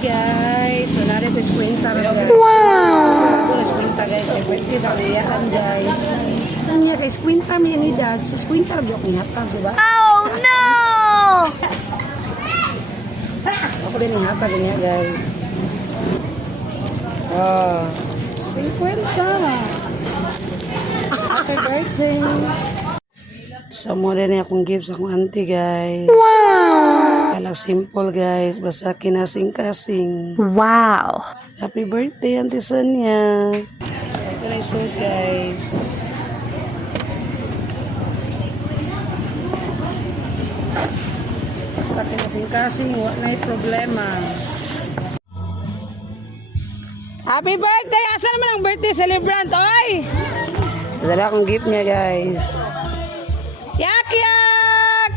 guys. So, narito is kwenta rin guys. Wow! Ito is kwenta guys. Kaya kwenta sa kayaan guys. Ang niya guys, kwenta mo yung edad. So, kwenta rin yung hatag, diba? Oh no! Ako din yung hatag niya guys. Oh, 50. Happy birthday. So, mo rin akong gift sa akong auntie guys. Wow! Kaya lang simple guys. Basta kinasing-kasing. Wow! Happy birthday, Auntie Sonia. Ito na yung suit, guys. Basta kinasing-kasing, wala na yung problema. Happy birthday! Asa naman ang birthday celebrant, oy? Dala akong gift niya, guys. Yak, yak!